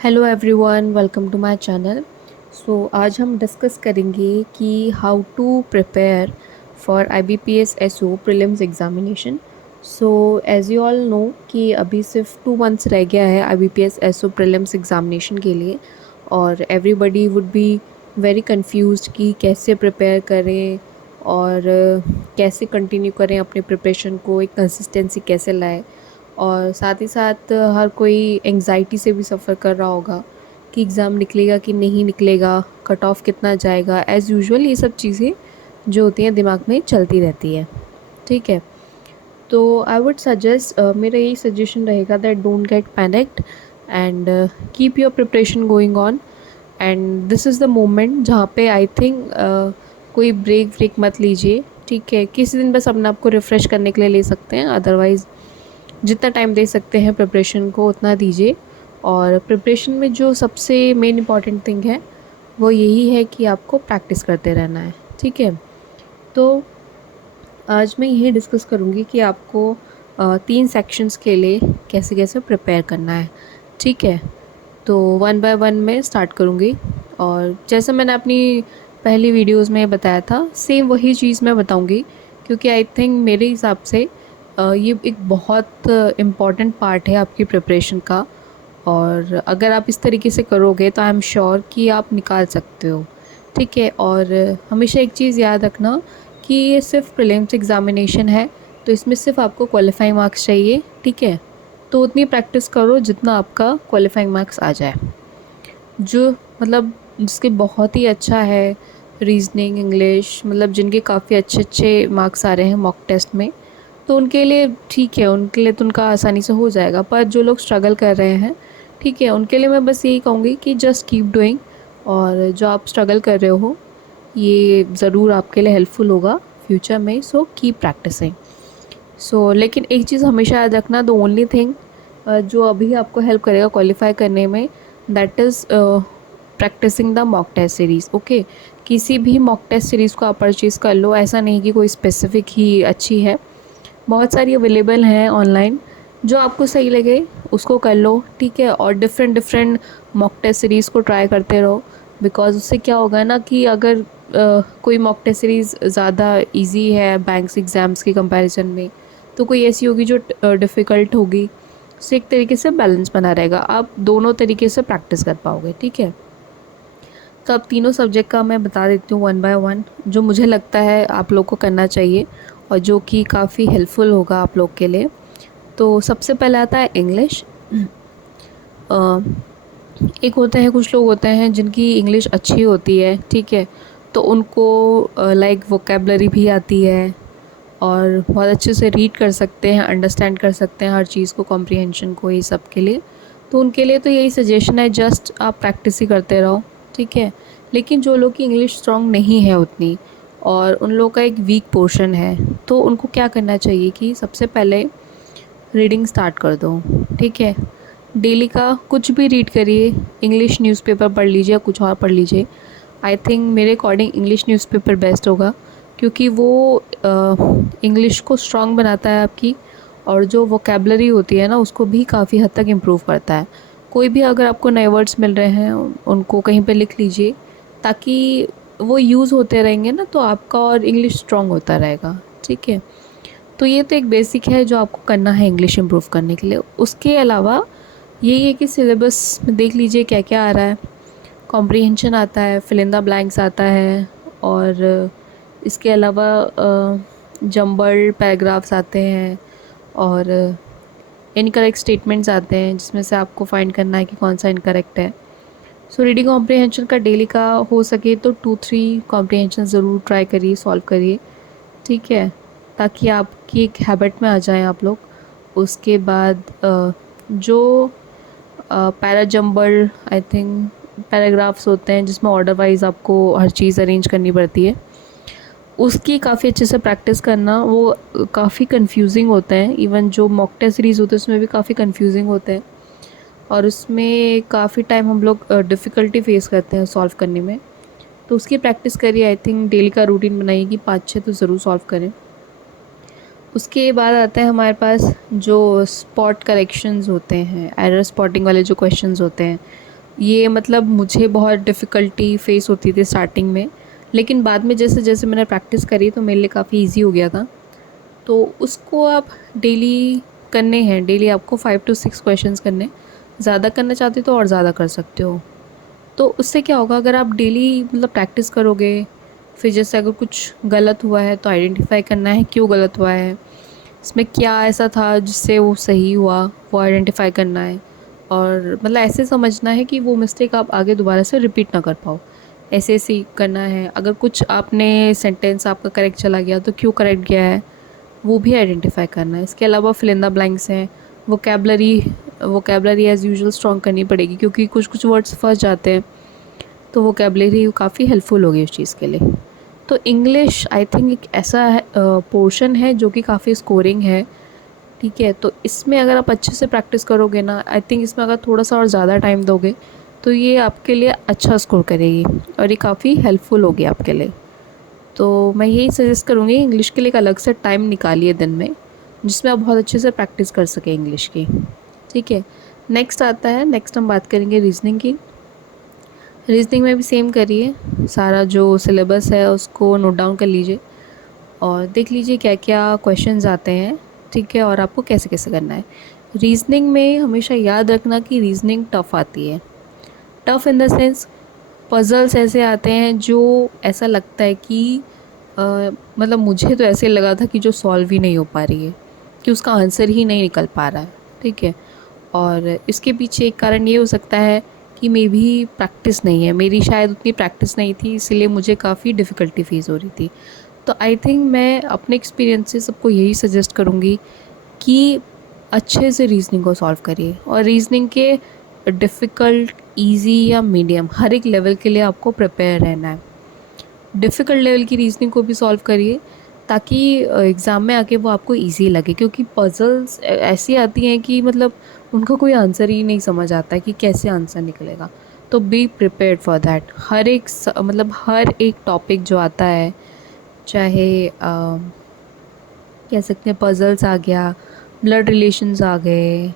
Hello everyone, welcome to my channel. आज हम discuss करेंगे कि how to prepare for IBPS SO prelims examination. As you all know कि अभी सिर्फ 2 मंथ्स रह गया है IBPS SO प्रीलिम्स एग्जामिनेशन के लिए, और everybody would be very confused कि कैसे प्रिपेयर करें और कैसे कंटिन्यू करें अपने प्रिपरेशन को, एक कंसिस्टेंसी कैसे लाएं। और साथ ही साथ हर कोई एंग्जाइटी से भी सफ़र कर रहा होगा कि एग्ज़ाम निकलेगा कि नहीं निकलेगा, कट ऑफ कितना जाएगा। एज़ यूजुअल ये सब चीज़ें जो होती हैं दिमाग में चलती रहती है। ठीक है, तो आई वुड सजेस्ट, मेरा यही सजेशन रहेगा that don't get panicked and keep your preparation going on. And this is the moment जहाँ पे आई थिंक कोई ब्रेक मत लीजिए। ठीक है, किसी दिन बस अपने आप को रिफ़्रेश करने के लिए ले सकते हैं, अदरवाइज़ जितना टाइम दे सकते हैं प्रिपरेशन को उतना दीजिए। और प्रिपरेशन में जो सबसे मेन इम्पॉर्टेंट थिंग है वो यही है कि आपको प्रैक्टिस करते रहना है। ठीक है, तो आज मैं यही डिस्कस करूँगी कि आपको 3 सेक्शंस के लिए कैसे कैसे प्रिपेयर करना है। ठीक है, तो वन बाय वन मैं स्टार्ट करूँगी, और जैसे मैंने अपनी पहली वीडियोस में बताया था सेम वही चीज़ मैं बताऊँगी, क्योंकि आई थिंक मेरे हिसाब से ये एक बहुत इम्पॉर्टेंट पार्ट है आपकी प्रिपरेशन का। और अगर आप इस तरीके से करोगे तो आई एम श्योर कि आप निकाल सकते हो। ठीक है, और हमेशा एक चीज़ याद रखना कि ये सिर्फ प्रीलिम्स एग्ज़ामिनेशन है, तो इसमें सिर्फ आपको क्वालिफाइंग मार्क्स चाहिए। ठीक है, तो उतनी प्रैक्टिस करो जितना आपका क्वालिफाइंग मार्क्स आ जाए। जो मतलब जिसके बहुत ही अच्छा है रीजनिंग, इंग्लिश, मतलब जिनके काफ़ी अच्छे अच्छे मार्क्स आ रहे हैं मॉक टेस्ट में, तो उनके लिए ठीक है, उनके लिए तो उनका आसानी से हो जाएगा। पर जो लोग स्ट्रगल कर रहे हैं, ठीक है, उनके लिए मैं बस यही कहूँगी कि जस्ट कीप डूइंग। और जो आप स्ट्रगल कर रहे हो ये ज़रूर आपके लिए हेल्पफुल होगा फ्यूचर में, सो कीप प्रैक्टिसिंग। लेकिन एक चीज़ हमेशा याद रखना, द ओनली थिंग जो अभी आपको हेल्प करेगा क्वालिफाई करने में, that is practising the mock test series. Okay, किसी भी मॉक टेस्ट सीरीज़ को आप परचेज़ कर लो, ऐसा नहीं कि कोई स्पेसिफ़िक ही अच्छी है, बहुत सारी अवेलेबल हैं ऑनलाइन। जो आपको सही लगे उसको कर लो। ठीक है, और different different mock test series को ट्राई करते रहो, बिकॉज उससे क्या होगा ना कि अगर कोई मॉक टेस्ट सीरीज़ ज़्यादा इजी है बैंक्स एग्ज़ाम्स के कंपैरिजन में, तो कोई ऐसी होगी जो डिफ़िकल्ट होगी। उससे एक तरीके से बैलेंस बना रहेगा, आप दोनों तरीके से प्रैक्टिस कर पाओगे। ठीक है, तो अब तीनों सब्जेक्ट का मैं बता देती हूँ वन बाय वन, जो मुझे लगता है आप लोग को करना चाहिए और जो कि काफ़ी हेल्पफुल होगा आप लोग के लिए। तो सबसे पहले आता है इंग्लिश। एक होते हैं, कुछ लोग होते हैं जिनकी इंग्लिश अच्छी होती है, ठीक है, तो उनको लाइक वोकेबलरी भी आती है और बहुत अच्छे से रीड कर सकते हैं, अंडरस्टैंड कर सकते हैं हर चीज़ को, कॉम्प्रिहेंशन को, ये सब के लिए। तो उनके लिए तो यही सजेशन है, जस्ट आप प्रैक्टिस ही करते रहो। ठीक है, लेकिन जो लोग की इंग्लिश स्ट्रॉन्ग नहीं है उतनी, और उन लोगों का एक वीक पोर्शन है, तो उनको क्या करना चाहिए कि सबसे पहले रीडिंग स्टार्ट कर दो। ठीक है, डेली का कुछ भी रीड करिए, इंग्लिश न्यूज़पेपर पढ़ लीजिए या कुछ और पढ़ लीजिए। आई थिंक मेरे अकॉर्डिंग इंग्लिश न्यूज़पेपर बेस्ट होगा, क्योंकि वो इंग्लिश को स्ट्रॉन्ग बनाता है आपकी, और जो वोकेबलरी होती है ना उसको भी काफ़ी हद तक इम्प्रूव करता है। कोई भी अगर आपको नए वर्ड्स मिल रहे हैं उनको कहीं पे लिख लीजिए, ताकि वो यूज़ होते रहेंगे ना, तो आपका और इंग्लिश स्ट्रॉन्ग होता रहेगा। ठीक है, तो ये तो एक बेसिक है जो आपको करना है इंग्लिश इम्प्रूव करने के लिए। उसके अलावा यही है कि सिलेबस में देख लीजिए क्या क्या आ रहा है। कॉम्प्रिहेंशन आता है, फिल इन द ब्लैंक्स आता है, और इसके अलावा जम्बल्ड पैराग्राफ्स आते हैं, और इनकरेक्ट स्टेटमेंट्स आते हैं जिसमें से आपको फाइंड करना है कि कौन सा इनकरेक्ट है। रीडिंग कॉम्प्रिहेंशन का डेली का हो सके तो 2-3 कॉम्प्रिहेंशन ज़रूर ट्राई करिए, सॉल्व करिए। ठीक है, ताकि आपकी एक हैबिट में आ जाएं आप लोग। उसके बाद जो para jumble, I think paragraphs होते हैं जिसमें ऑर्डर वाइज आपको हर चीज़ अरेंज करनी पड़ती है, उसकी काफ़ी अच्छे से प्रैक्टिस करना। वो काफ़ी कंफ्यूजिंग होते हैं, इवन जो मॉक टेस्ट सीरीज़ होते हैं उसमें भी काफ़ी कंफ्यूजिंग होते हैं, और उसमें काफ़ी टाइम हम लोग डिफ़िकल्टी फेस करते हैं सॉल्व करने में। तो उसकी प्रैक्टिस करिए। आई थिंक डेली का रूटीन बनाइए कि 5-6 तो ज़रूर सॉल्व करें। उसके बाद आता है हमारे पास जो स्पॉट करेक्शंस होते हैं, एरर स्पॉटिंग वाले जो क्वेश्चंस होते हैं, ये मतलब मुझे बहुत डिफ़िकल्टी फ़ेस होती थी स्टार्टिंग में, लेकिन बाद में जैसे जैसे मैंने प्रैक्टिस करी तो मेरे लिए काफ़ी ईज़ी हो गया था। तो उसको आप डेली करने हैं, डेली आपको 5 टू 6 क्वेश्चंस करने, ज़्यादा करना चाहते हो तो और ज़्यादा कर सकते हो। तो उससे क्या होगा, अगर आप डेली मतलब प्रैक्टिस करोगे, फिर जैसे अगर कुछ गलत हुआ है तो आइडेंटिफाई करना है क्यों गलत हुआ है, इसमें क्या ऐसा था जिससे वो सही हुआ, वो आइडेंटिफाई करना है। और मतलब ऐसे समझना है कि वो मिस्टेक आप आगे दोबारा से रिपीट ना कर पाओ, ऐसे ऐसे करना है। अगर कुछ आपने सेंटेंस आपका करेक्ट चला गया तो क्यों करेक्ट गया है, वो भी आइडेंटिफाई करना है। इसके अलावा फिल इन द ब्लैंक्स हैं, vocabulary vocabulary as usual strong करनी पड़ेगी, क्योंकि कुछ कुछ वर्ड्स फंस जाते हैं, तो वोकेबलरी काफ़ी हेल्पफुल होगी उस चीज़ के लिए। तो इंग्लिश आई थिंक एक ऐसा पोर्शन है जो कि काफ़ी स्कोरिंग है, ठीक है। तो इसमें अगर आप अच्छे से प्रैक्टिस करोगे ना, आई थिंक इसमें अगर थोड़ा सा और ज़्यादा टाइम दोगे तो ये आपके लिए अच्छा स्कोर करेगी और ये काफ़ी हेल्पफुल होगी आपके लिए। तो मैं यही सजेस्ट करूँगी, इंग्लिश के लिए एक अलग से टाइम निकालिए दिन में, जिसमें आप बहुत अच्छे से प्रैक्टिस कर सकें इंग्लिश की, ठीक है। नेक्स्ट आता है, नेक्स्ट हम बात करेंगे रीजनिंग की। रीजनिंग में भी सेम करिए, सारा जो सिलेबस है उसको नोट डाउन कर लीजिए और देख लीजिए क्या क्या क्वेश्चंस आते हैं, ठीक है, और आपको कैसे कैसे करना है। रीजनिंग में हमेशा याद रखना कि रीजनिंग टफ़ आती है। Tough in the sense, puzzles ऐसे आते हैं जो ऐसा लगता है कि अ, मतलब मुझे तो ऐसे लगा था कि जो सॉल्व ही नहीं हो पा रही है, कि उसका आंसर ही नहीं निकल पा रहा है, ठीक है। और इसके पीछे एक कारण ये हो सकता है कि मे भी प्रैक्टिस नहीं है, मेरी शायद उतनी प्रैक्टिस नहीं थी, इसीलिए मुझे काफ़ी डिफ़िकल्टी फेस हो रही थी। तो आई थिंक मैं अपने एक्सपीरियंस से सबको यही सजेस्ट करूँगी कि अच्छे से रीजनिंग को सॉल्व करिए, और रीजनिंग के डिफ़िकल्ट, इजी या मीडियम, हर एक लेवल के लिए आपको प्रिपेयर रहना है। डिफ़िकल्ट लेवल की रीजनिंग को भी सॉल्व करिए, ताकि एग्ज़ाम में आके वो आपको इजी लगे, क्योंकि पज़ल्स ऐसी आती हैं कि मतलब उनका कोई आंसर ही नहीं समझ आता है कि कैसे आंसर निकलेगा। तो बी प्रिपेयर्ड फॉर दैट। हर एक मतलब हर एक टॉपिक जो आता है, चाहे कह सकते हैं पज़ल्स आ गया, ब्लड रिलेशंस आ गए,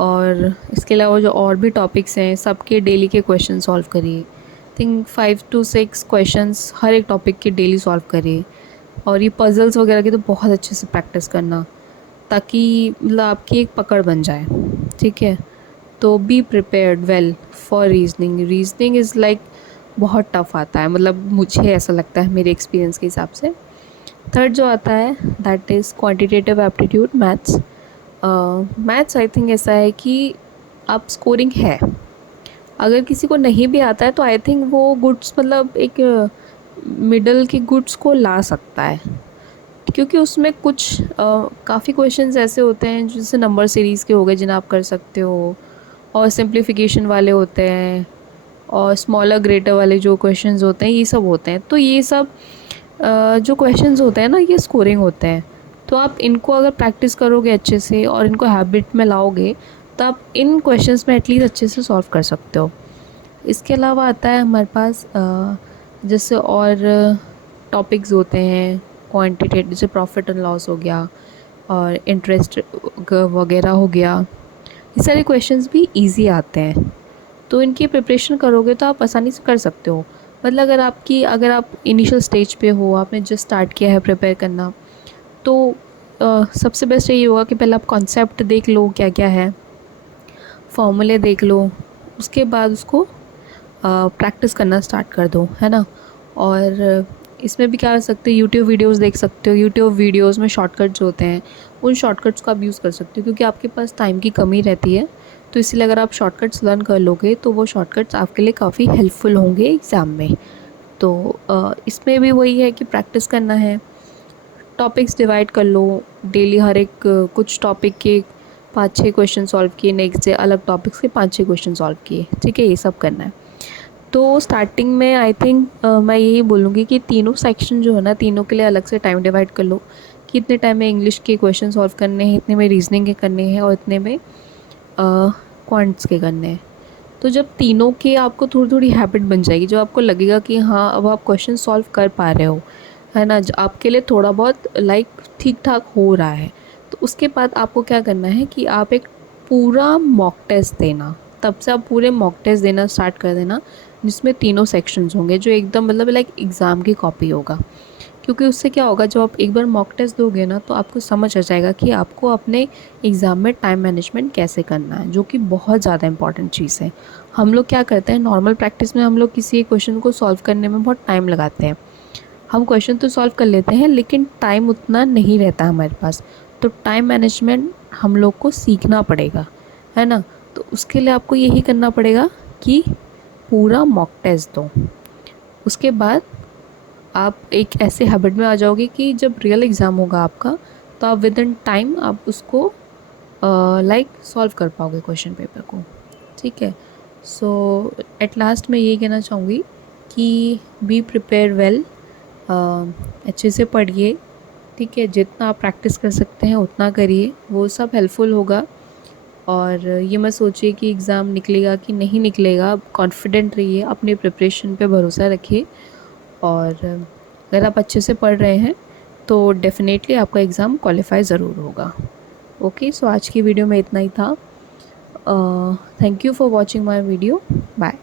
और इसके अलावा जो और भी टॉपिक्स हैं सबके डेली के क्वेश्चन सॉल्व करिए। थिंक 5 टू 6 क्वेश्चंस हर एक टॉपिक के डेली सॉल्व करिए। और ये पज़ल्स वगैरह की तो बहुत अच्छे से प्रैक्टिस करना, ताकि मतलब आपकी एक पकड़ बन जाए, ठीक है। तो be prepared well for reasoning. Reasoning is like बहुत टफ़ आता है, मतलब मुझे ऐसा लगता है मेरे एक्सपीरियंस के हिसाब से। थर्ड जो आता है that is quantitative aptitude, maths. Maths I think ऐसा है कि आप स्कोरिंग है, अगर किसी को नहीं भी आता है तो आई थिंक वो गुड्स मतलब एक मिडल की गुड्स को ला सकता है, क्योंकि उसमें कुछ काफ़ी क्वेश्चंस ऐसे होते हैं जैसे नंबर सीरीज़ के हो गए जिन्हें आप कर सकते हो, और सिंप्लीफिकेशन वाले होते हैं, और स्मॉलर ग्रेटर वाले जो क्वेश्चंस होते हैं, ये सब होते हैं। तो ये सब जो क्वेश्चंस होते हैं ना, ये स्कोरिंग होते हैं। तो आप इनको अगर प्रैक्टिस करोगे अच्छे से और इनको हैबिट में लाओगे, तो आप इन क्वेश्चंस में एटलीस्ट अच्छे से सॉल्व कर सकते हो। इसके अलावा आता है हमारे पास जैसे और टॉपिक्स होते हैं क्वांटिटेटिव, जैसे प्रॉफिट एंड लॉस हो गया और इंटरेस्ट वगैरह हो गया। ये सारे क्वेश्चंस भी इजी आते हैं, तो इनकी प्रिपरेशन करोगे तो आप आसानी से कर सकते हो। मतलब अगर आप इनिशियल स्टेज पे हो, आपने जस्ट स्टार्ट किया है प्रिपेयर करना, तो सबसे बेस्ट यही होगा कि पहले आप कॉन्सेप्ट देख लो क्या क्या है, फॉर्मूले देख लो, उसके बाद उसको प्रैक्टिस करना स्टार्ट कर दो, है ना। और इसमें भी क्या कर सकते हो, यूट्यूब वीडियोस देख सकते हो। यूट्यूब वीडियोस में शॉर्टकट्स होते हैं, उन शॉर्टकट्स का आप यूज़ कर सकते हो, क्योंकि आपके पास टाइम की कमी रहती है। तो इसलिए अगर आप शॉर्टकट्स लर्न कर लोगे तो वो शॉर्टकट्स आपके लिए काफ़ी हेल्पफुल होंगे एग्ज़ाम में। तो इसमें भी वही है कि प्रैक्टिस करना है, टॉपिक्स डिवाइड कर लो, डेली हर एक कुछ टॉपिक के 5-6 क्वेश्चन सॉल्व किए, नेक्स्ट डे अलग टॉपिक्स के 5-6 क्वेश्चन सॉल्व किए, ठीक है, ये सब करना है। तो स्टार्टिंग में आई थिंक मैं यही बोलूँगी कि तीनों सेक्शन जो है ना, तीनों के लिए अलग से टाइम डिवाइड कर लो, कि इतने टाइम में इंग्लिश के क्वेश्चन सॉल्व करने हैं, इतने में रीजनिंग के करने हैं, और इतने में क्वांट्स के करने हैं। तो जब तीनों के आपको थोड़ी थोड़ी हैबिट बन जाएगी, जब आपको लगेगा कि हाँ अब आप क्वेश्चन सॉल्व कर पा रहे हो, है ना, आपके लिए थोड़ा बहुत लाइक ठीक ठाक हो रहा है, तो उसके बाद आपको क्या करना है कि आप एक पूरा मॉक टेस्ट देना, तब से आप पूरे मॉक टेस्ट देना स्टार्ट कर देना, जिसमें तीनों सेक्शंस होंगे, जो एकदम मतलब लाइक एग्ज़ाम की कॉपी होगा। क्योंकि उससे क्या होगा, जब आप एक बार मॉक टेस्ट दोगे ना तो आपको समझ आ जाएगा कि आपको अपने एग्ज़ाम में टाइम मैनेजमेंट कैसे करना है, जो कि बहुत ज़्यादा इंपॉर्टेंट चीज़ है। हम लोग क्या करते हैं, नॉर्मल प्रैक्टिस में हम लोग किसी एक क्वेश्चन को सॉल्व करने में बहुत टाइम लगाते हैं। हम क्वेश्चन तो सॉल्व कर लेते हैं लेकिन टाइम उतना नहीं रहता हमारे पास। तो टाइम मैनेजमेंट हम लोग को सीखना पड़ेगा, है ना। तो उसके लिए आपको यही करना पड़ेगा कि पूरा मॉक टेस्ट दो। उसके बाद आप एक ऐसे हैबिट में आ जाओगे कि जब रियल एग्ज़ाम होगा आपका, तो आप विद इन टाइम आप उसको लाइक सॉल्व कर पाओगे क्वेश्चन पेपर को। ठीक है। सो एट लास्ट मैं ये कहना चाहूँगी कि बी प्रिपेयर वेल, अच्छे से पढ़िए। ठीक है, जितना आप प्रैक्टिस कर सकते हैं उतना करिए, वो सब हेल्पफुल होगा। और ये मत सोचिए कि एग्ज़ाम निकलेगा कि नहीं निकलेगा, कॉन्फिडेंट रहिए, अपने प्रिपरेशन पे भरोसा रखिए। और अगर आप अच्छे से पढ़ रहे हैं तो डेफ़िनेटली आपका एग्ज़ाम क्वालिफाई ज़रूर होगा। ओके, सो आज की वीडियो में इतना ही था। Thank you for watching my video. Bye.